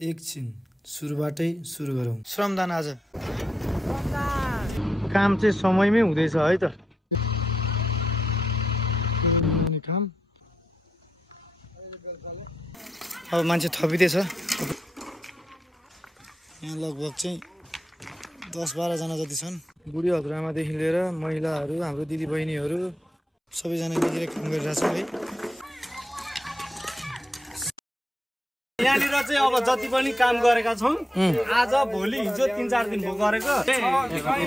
एकछिन सुरुबाटै सुरु गरौँ। श्रमदान आज काम चाहिँ समयमै हुँदैछ है त। काम अब मान्छे थपिँदैछ। यहाँ लगभग चाहिँ 10-12 जना जति छन्। बुढी हजुरआमादेखि लिएर महिलाहरू, हाम्रो दिदीबहिनीहरू सबैजना मिलेर काम गरिरहेछौँ है। यहाँनिर चाहिँ अब जति पनि काम गरेका छौँ आज भोलि हिजो 3-4 दिन भयो गरेको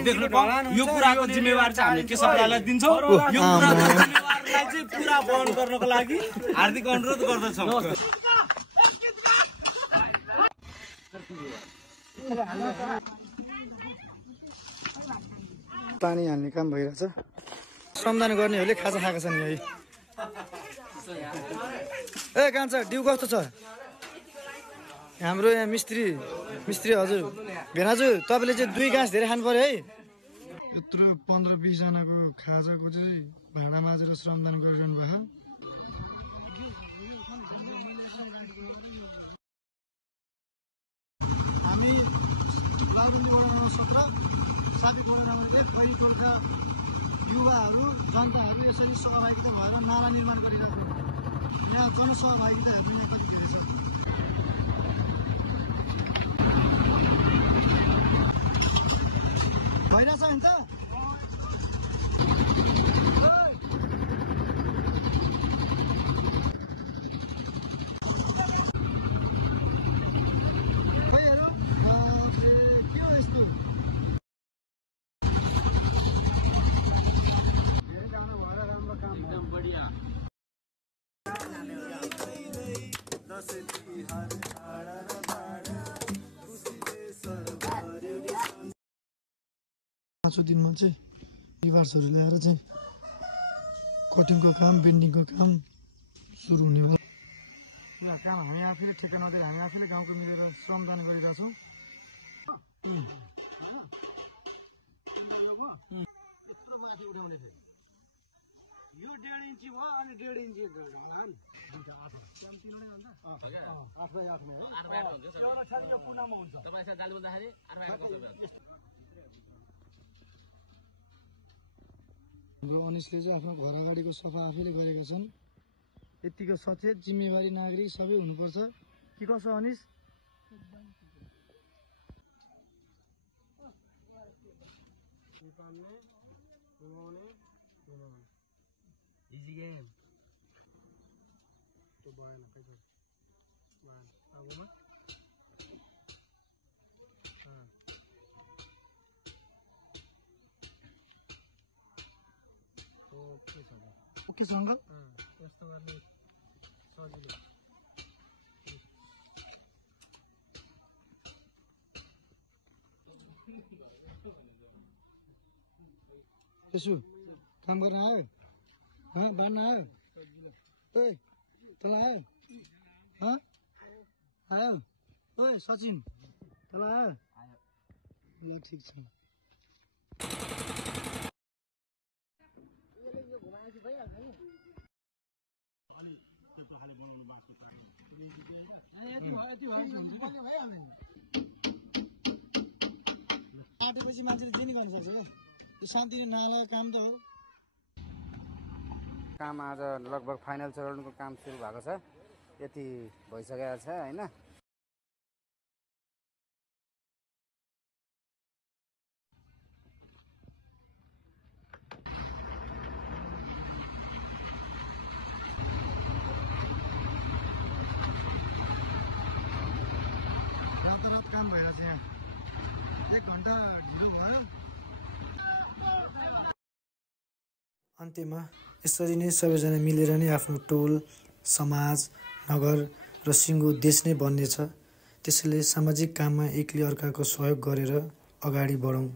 देख्नु पाऊँ। यो कुराको जिम्मेवारी चाहिँ हामीले केशवलाई दिन्छौँ। यो कुराको जिम्मेवारीलाई चाहिँ पुरा वहन गर्नको लागि हार्दिक अनुरोध गर्दछौँ। पानी हाल्ने काम भइरहेछ। श्रमदान गर्नेहरूले खाजा खाएका छन् है। ए कान्छा डिउ कस्तो छ? हाम्रो यहाँ मिस्त्री हजुर भेनाजु तपाईँले चाहिँ 2 गाँस धेरै खानु पर्यो है। यत्रो 15-20 जनाको खाजाको चाहिँ भाँडा माझेर श्रमदान गरिरहनु भयो। हामी फैरिटोलका युवाहरू जनताहरू यसरी सहभागिता भएर नाला निर्माण गरिरहेको यहाँ जनसहभागिता हेर्नु भइरहेछ हुन्छ। पाँचौं दिनमा चाहिँ लिभर्सहरू ल्याएर चाहिँ कटिङको काम, बेन्डिङको काम सुरु हुने भयो। यो काम हामी आफैले ठेक्का नदिएर हामी आफैले गाउँको मिलेर श्रमदान गरिरहेछौँ। यो 1.5 इन्ची भयो अनि 1.5 इन्ची अनिसले चाहिँ आफ्नो घर अगाडिको सफा आफैले गरेका छन्। यतिको सचेत जिम्मेवारी नागरिक सबै हुनुपर्छ। के कसो अनिस? ओके छ अङ्कल। यसो काम गर्न आयो? बाँड्न आयो? ओइ तल आयो? आयो? ओइ सचिन तल आयो? ल ठिक छ। आटेपछि मान्छेले जे नि गर्न सक्छ। यो शान्ति नआएको काम त हो। काम आज लगभग फाइनल चरणको काम सुरु भएको छ। यति भइसकेको छ हैन। काम भइरहेछ यहाँ 1 घण्टा ढिलो भयो। अन्त्यमा यसरी नै सबैजना मिलेर नै आफ्नो टोल, समाज, नगर र सिङ्गो देश नै बन्नेछ। त्यसैले सामाजिक काममा एकले अर्काको सहयोग गरेर अगाडि बढौँ।